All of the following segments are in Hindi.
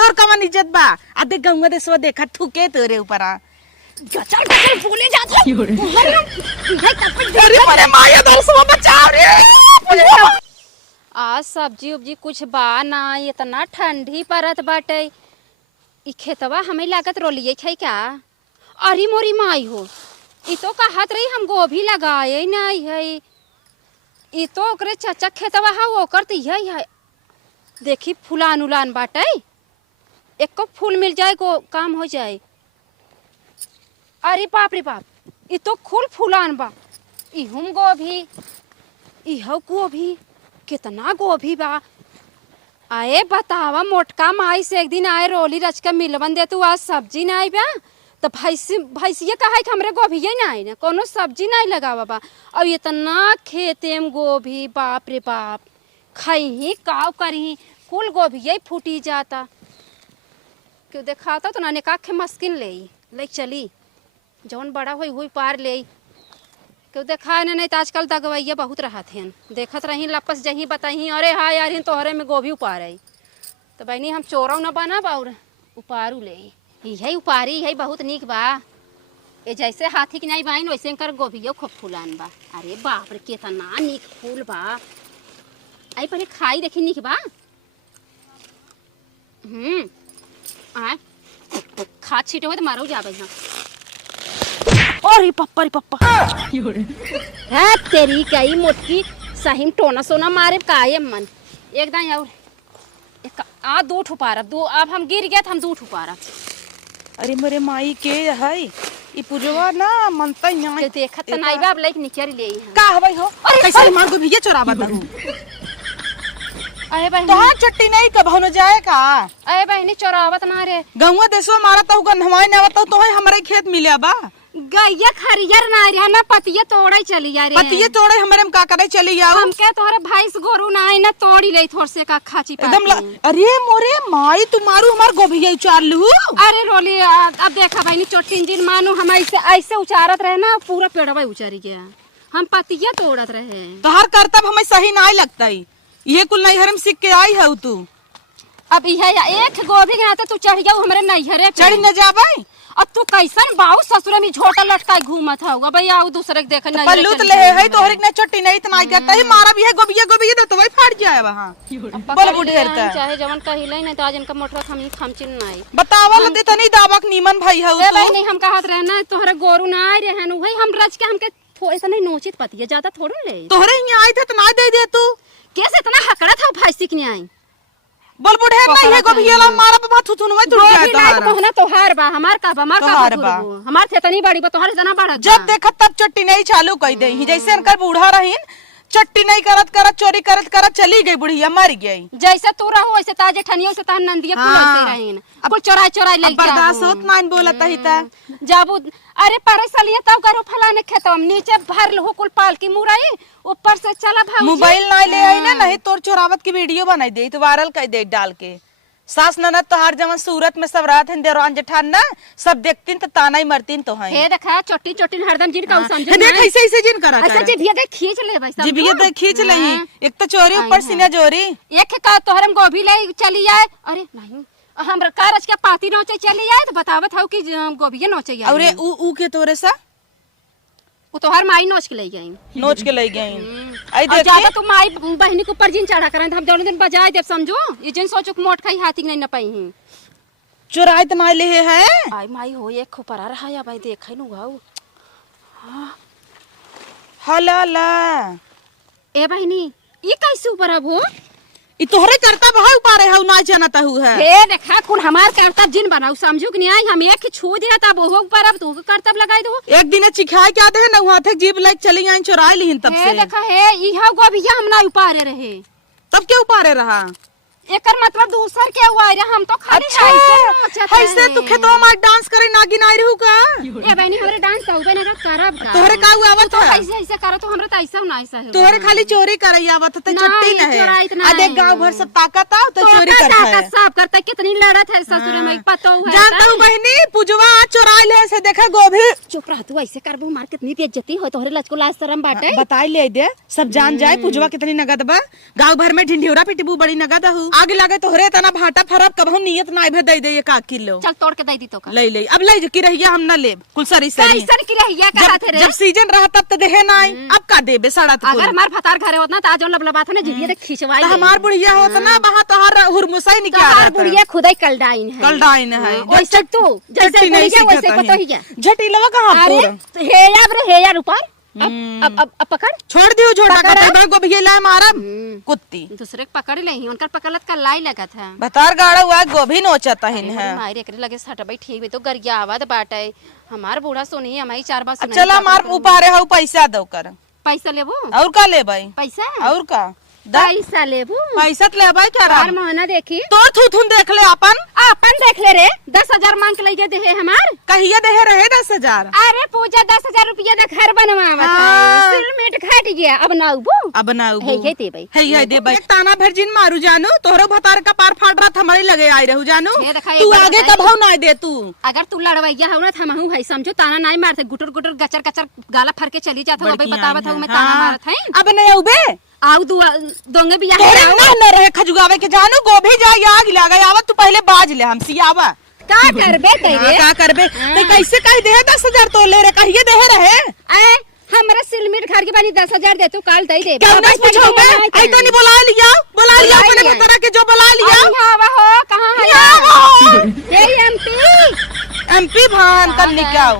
तोर कवन इज्जत बा आ देख गंगा देसवा देखा थूके तोरे ऊपर आ गचल गचल बोले जात हो अरे मेरे माया दरसवा बचाओ रे आज सब्जी उब्जी कुछ बा ना इतना ठंडी परत बाटे ई खेतवा हमें लागत रोलिए छै क्या अरे मोरी माई हो ई तो कहत रही हम गोभी लगाए नहीं है ई तो ओकरे चचा खेतवा हा ओकर त यही है देखी फुलान उलान बाटे एक को फूल मिल जाए को काम हो जाए अरे बाप रे बाप ई तो खूल फुलान बा ई हम गोभी ई हो गोभी कितना गोभी बा आए बतावा मोटका माई से एक दिन आए रोली रच के मिलवन दे तू आज सब्जी ना आई बा तो भैंसिया कहा कि हमरे गोभी ना आई ना कोनो सब्जी नहीं लगावा बा और इतना खेते में गोभी बाप रे बाप खाई ही काव करी कुल गोभी यही फूटी जाता क्यों देखाता तो ना निकाह मस्किन ले चली जौन बड़ा हुई हुई पार ले क्यों देखा नहीं तो आजकल दगवैया बहुत रहत हैं देखत रही लपस जही बताही अरे हाँ यार तोहरे में गोभी उपार आई तो बहनी हम चोरौ न बना और उपारू ले यही उपारी है बहुत निक बा ये जैसे हाथी की नहीं बाइन वैसे कर गोभियो खूब फूलान बा अरे बाप रे कितना निक फूल बा आई पहले खाई देखी निक बा आ खा छीटे हो तो मारो जाबे हां अरे पप्पा है तेरी कई मोटकी सही टोना सोना मारे काये मन एकदम और एक आ दो ठुपारा दो अब हम गिर गए हम दो ठुपारा अरे मेरे माई के है ई पुजवा ना मनता यहां तो देखत नहीं बा अब लाइक निकल ले का हवई हो कैसे मार को भैया चोरावा दहू अरे बहनी तो चट्टी नहीं कब न जाए का अरे बहनी चोरावत ना रे गौवा देसवा मारा तो गन्हवाई ना आवत तो हमरे खेत मिले बा गैया खरियर ना रे ना पतिया तोड़े चली जा रे पतिया तोड़े हमरे में का करे चली जाओ हम के तोरे भैंस गोरू ना आई ना तोड़ी ले थोड़ से का खाची पा एकदम अरे मोरे माई तुम्हारू हमार गोभिया उचार लू अरे रोली अब देखा बहनी चोटिन दिन मानो हम ऐसे उचारत रहे ना पूरा पेड़वा उचारी गया हम पतिया तोड़त रहे तो हर करतब हमें सही ना लगता ही ये कुल नैहर में सीख के आई है तू अब यह एक गोभी के नाते तू चढ़ जाऊ हमरे नैहरे चढ़ न जाबे अब तू कैसन बाऊ ससुरे में झोटा लटकाई घूमत होगा भैया आओ दूसरे के देख नहीं पल्लू तो ले है तोहरे ने चट्टी नहीं इतना करता है मारा भी है गोबिया तो वही फाट जाए वहां बोल बुढ़ेर का चाहे जवन कहिले नहीं तो आज इनका मोटर हम खमचिन नहीं बतावा लते तनी दावक नीमन भाई है ए भाई नहीं हम कहत रहे ना तोहरे गोरू ना आए रहन वही हम रच के हमके थोड़ा सा नहीं नोचित पतिया ज्यादा थोड़ा ले तोहरे यहां आए थे तो ना दे तू कैसे इतना हकड़ा था भैंसी के नहीं आई बोल बुढ़ेर नहीं है गोबिया ला मारा बाबा थुथुन में तुड़ जाए तोहरा कहना तोहार बा हमार का हमार थे तनी बड़ी बा तोहार इतना बड़ा जब देखत तब चट्टी नहीं चालू कई दे जैसे इनकर बूढ़ा रहीन चट्टी नहीं करत चोरी करत चली गई बुढ़िया मर गई जैसे तू रहो वैसे ताजे ठनियो से तान नंदिया कुल ऐसे रहीन कुल चोराई ले बर्दाश्त होत मान बोलत ही ता जाबू अरे परसलिए तब करो फलाने खेतम नीचे भर लो कुल पाल की मुरई ऊपर से चला भाऊ मोबाइल ना ले आई ना नहीं तोर चोरावत की वीडियो बनाई दे तो वायरल कर दे डाल के सास ननद तो हर जमन सूरत में सब रात हैं देवान जेठान ना सब देखतीन तो ताना ही मरतीन तो हैं हे देखा छोटी छोटी हरदम जिन का समझ देख ऐसे जिन करा अच्छा जी भैया देख खींच ले भाई जी भैया देख खींच लही एक तो चोरी ऊपर सीना जोरी एक का तोहरम गोभी ले चली जाए अरे नहीं हम कारज के पाती नोचे चली जाए तो बतावत हो कि गोभी नोचे अरे ऊ के तोरे सा वो तो हर माई नोच के ले गई नोच के ले गई आई देख ज्यादा तो माई बहनी को ऊपर जिन चढ़ा कर हम दोनों दिन बजाए देव समझो ये जिन सोचो मोट खाई हाथी नहीं न पाई हैं चुराई तो ना ले है आई माई हो एक खपरा रहा या भाई देखै नु गाऊ हला ला ए बहनी ये कैसे ऊपर अब हो ई तोहरे करता भाई ऊपर है ना जानता हु है हे देखा कुल हमार करता जिन बनाऊ समझो कि नहीं आई हम एक छू दिया तब वो ऊपर अब तो करतब लगाई दो एक दिन चिखाई क्या दे ना वहां थे जीप लाइक चली आई चुरा लीन तब से देखा है ई हा गोभिया हम ना ऊपर रहे तब क्या ऊपर रहा एकर मतलब दूसर के हुआ रे हम तो खाली ऐसे तू खेतवा में डांस करे ना गिनाई रहू का ए बहनी हमरे डांस कहबे ना करब का तोहरे का आवत तो ऐसे ऐसे करो तो हमरे त ऐसा ना ऐसा है तोहरे खाली चोरी करे आवत त चट्टी न है आ देख गांव भर सब ताकत आ तो चोरी करता है सब करता कितनी लड़त है ससुर में पता है जानता हूं बहनी पुजवा चोरा ले से देखा गोभी चुप रह तू ऐसे करबो मार कितनी बेइज्जती हो तोहरे लज को लाज शर्म बाटे बताई ले दे सब जान जाए पुजवा कितनी नगद बा गांव भर में ढिंढोरा पिटबू बड़ी नगद हूं आग लगे तोहरे तना भाटा फरब कबहू नियत नाइ भे दे ये का किलो चल तोड़ के दे दी तो का ले ले अब ले की रहिया हम ना लेब कुल सरी सरी कैसन की रहिया का थे रे जब सीजन रहा तब तो देहे नाइ अब का देबे सड़ा तो अगर हमार फतार घरे होत ना त आज लबलबात ने जिगिए देख खिंचवाई हमार बुढ़िया होत ना बहा तोहर हुरमुसाई निकाल हमार बुढ़िया खुदै कलडाइन है कलडाइन है ओइसे तू जैसे बुढ़िया वैसे पतो ही जा झटीलवा कहां अरे पूरा हेया रे हेया ऊपर अब पकड़ छोड़ दियो छोटा का गोभी ला मारब कुत्ती दूसरे के पकड़ ले ही उनकर पकड़त का लाई लगा था बतार गाड़ा हुआ गोभी नोचता हिन है मारी एकरे लगे सटबई ठीक भी तो गरिया आवाज बाटे हमार बूढ़ा सुनी हमारी 4 बार सुनाई चला मार उपारे हऊ पैसा दो कर पैसा लेबो और का ले भाई पैसा और का पैसा लेबो पैसा ले भाई क्या हर महीना देखी तो थूथुन देख ले अपन देख ले रे 10,000 मांग के ले दे हमार कहिए देहे रहे 10,000 अरे पूजा 10,000 रुपया दे घर बनवावत है सिलमेट घट गया अब नाउबो अब नाउ हे दे भाई है दे भाई ताना भरजिन मारू जानू तोहरो भतार का पार फाड़ रहा हमारे लगे आई रहू जानू तू आगे का भाव ना दे तू अगर तू लड़वैया हो ना हमहू भाई समझो ताना नहीं मारते गुटर गुटर गचर गचर गाला फर के चली जात हो अबे बतावत हो मैं ताना मारत है अब नहीं आउबे आउ दोंगे बिया तोरे ना रहे खजुगावे के जानू गोभी जाई आग लगा आवत तू पहले बाज ले हम सियावा का करबे तइरे का करबे ते कैसे कह दे 10,000 तो ले रे कहिए देहे रहे ए हमरा सिलमिट घर के बानी 10,000 दे तू काल दई दे क्यों नहीं पूछो मैं आई तो नहीं बुला लिया अपने भतारा के जो बुला लिया हां हो कहां है ये एमपी भान कन्नी क्या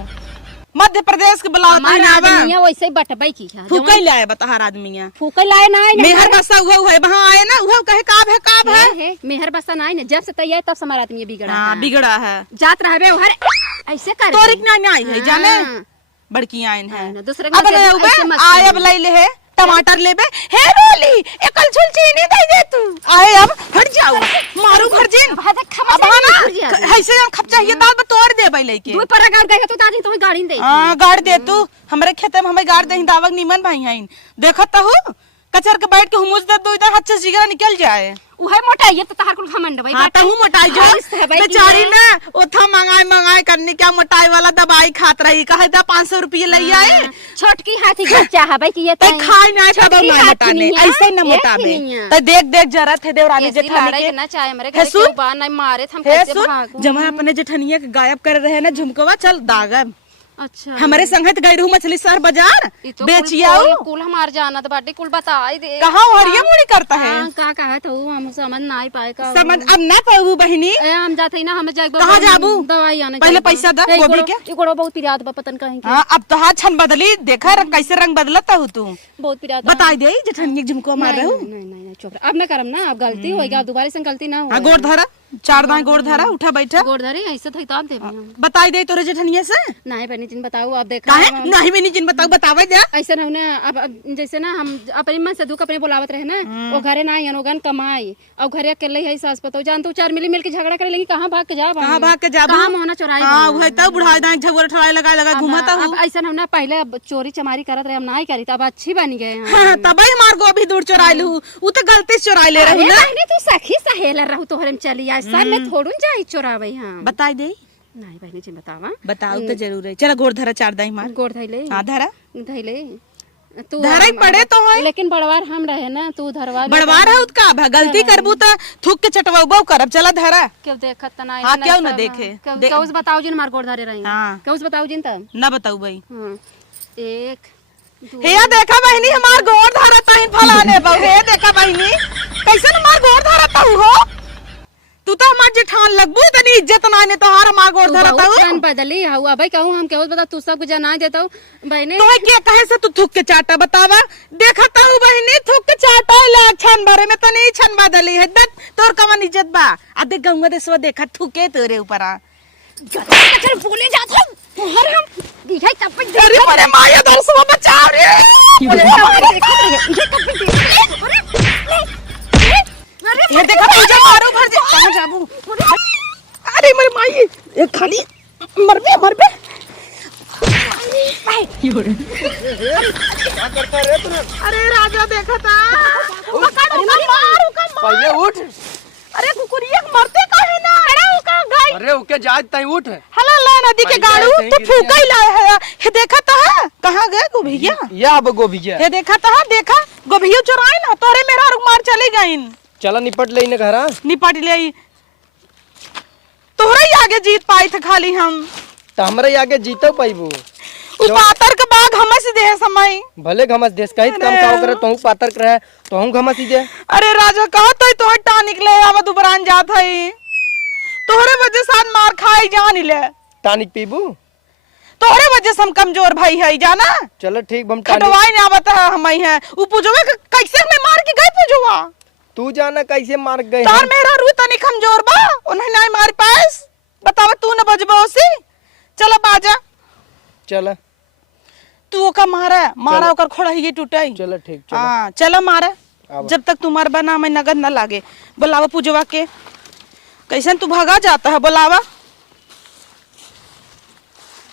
मध्य प्रदेश के बुलाओ दुनिया वैसे ही बटबई की है फूकई लाए बताहर आदमिया फूकई लाए ना मेहर बसा हुआ है वहां आए ना वह कहे काब है मेहर बसा ना जब से तैयार तब हमारा आदमी बिगड़ा हां बिगड़ा है जात रहबे उहर ऐसे कर तोरिक ना आई है जाने बड़की आइन है दूसरे अब आए अब ले ले है टमाटर लेबे हे रोली एकल छुल चीनी दे दे तू आए अब हट जाओ मारू भरजिन अब ना ऐसे हम खप चाहिए दाल में तोड़ दे भाई लेके दू पर गाड़ गए तो ताजी तो गाड़ी दे हां गाड़ दे तू हमरे खेते में हमें गाड़ दे दावक नीमन भाई हइन देखत तो हूं कचर के बैठ के हुमुज दे दो इधर हाथ से जिगरा निकल जाए उहे मोटाई तो तहार कुल घमंड भाई हां तहु मोटाई जो बेचारी ना ओथा मंगाए करने क्या मोटाई वाला दवाई खात रही कहे दा 500 रुपए ले आए छोटकी हाथी बच्चा है भाई कि ये तो खाई ना तब ना मोटाने ऐसे न मोटाबे तो देख जरा थे देवरानी जेठानी के ना चाहे हमरे घर के बा नहीं मारे हम कैसे भागो जमा अपने जेठनिया के गायब कर रहे ना झुमकवा चल दागब अच्छा हमारे संगत गई रहू मछली शहर बाजार बेचियाओ कुल हमार जानत बाटे कुल बताई दे कहां हरिया मुड़ी करता है का कहत हो हम समझ ना ही पाए का समझ अब ना पाऊ बहनी हम जाते ना हम जाए कहां जाबू दवाई आने पहले पैसा दे गोभी के इकोड़ो बहुत पिरात बा पतन कहीं हां अब तो हाथ छन बदली देखा कैसे रंग बदलता हो तू बहुत पिरात बताई दे जेठनिया झुमको मार रहू नहीं चुप अब ना करम ना अब गलती होई अब दोबारा से गलती ना हो हां गोड़ धरा 4 दाएं गोड़ धरा उठा बैठा गोड़ धरी ऐसे थई ताप दे बताई दे तोरे जेठनिया से नहीं बहनी जिन बताओ अब देख काहे नहीं भी नहीं जिन बताओ बतावे जा ऐसा ना ना अब जैसे ना हम अपनी मन से दुख अपने बुलावत रहे ना वो घरे ना आयन ओगन कमाई और घरे अकेले है सास पतो जान तू 4 मिली मिल के झगड़ा करे लेकिन कहां भाग के जा कहां भाग के जाबू कहां मोहना चोराई हां वही तो बुढ़ाई दाएं झगड़ा ठड़ाई लगा घुमाता हूं अब ऐसा हम ना पहले चोरी चमारी करत रहे हम ना ही करी तब अच्छी बन गए हम हां तबे हमार गोभी दूर चोराइलू उ तो गलती से चोराई ले रहू ना नहीं तू सखी सहेला रहू तोहरे में चली आ सब में थोड़ू जाई चोरावे हां बताई दे नहीं बहनी जी बतावा बताओ तो जरूर है चला गोड़ धरा 4 दाई मार गोड़ धइले हां धरा धइले तू धराई पड़े तो है लेकिन बड़वार हम रहे ना तू धरवा बड़वार है उसका गलती करबू तो थूक के चटवाबो करब चला धरा क्यों देखत त ना हां क्यों ना देखे क्यों बताओ जिन मार गोड़ धरे रही हां क्यों बताओ जिन त ना बताऊ भाई हां 1 हे देखा बहनी हमार गोड़ धरता ही फलाने बहु हे देखा बहनी कैसे हमार गोड़ धरता हो तू तो हमार जेठान लगबू तनी इज्जत ना ने तोहार हमार गोड़ धरता हो कान बदली हुआ भाई कहूं हम केहू बता तू सब जना देतो बहने तो के कहे से तू थूक के चाटा बतावा देखता हूं बहनी थूक के चाटा ला छन भरे में तो नहीं छन बदली है दत तोर कवन इज्जत बा आ देख गंगा देसवा देखा थूके तोरे ऊपर आ चल बोले जात हम तोहर हम दिखाई तब अरे मेरे माया दरसवा बचाओ रे ये देखा पूजा मारो भर दे कहां जाबू अरे मेरे माई एक खाली मरबे क्या करता रे तू अरे राजा देखा था पकड़ मारू का पहले उठ अरे कुकुरिया मरते काहे ना अरे का गई अरे ओके जा तई उठ हला ला नदी के गाड़ू तो फूका ही लाए है ये देखा था कहां गए गोभिया या अब गोभिया ये देखा था देखा गोभिया चुराई ना तोरे मेरा रुक मार चली गईन चला निपट ले इन्हें घरा। निपट ले तोहरा ही आगे जीत पाई थे खाली हम तो हमारे आगे जीतो पाइबू। पातर के बाग हमें से दे समय भले घमस देश कहीं कम काव करे तो पातर करे तो हम घमस ही दे। अरे राजा कहा तो टा निकले आवा दुबरान जात है तोहरे वजह से मार खाई जान ले टानिक पीबू तोहरे वजह से हम कमजोर भाई है जाना। चलो ठीक हम खटवाई नहीं आवत है हम है उ पूजवा कैसे हमें मार के गए पूजवा तू जाना कैसे मार गए तार मेरा रू तनी कमजोर बा उन्हें नहीं मार पास बतावा तू न बजबो उसी चल बाजा चल तू ओका मारा ओकर खोड़ा ही टूटाई। चलो ठीक चलो हां चलो मारा जब तक तुम्हार बना में नगद न लागे। बुलावा पूजवा के कैसन तू भागा जाता है बुलावा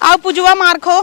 आओ पूजवा मार खो।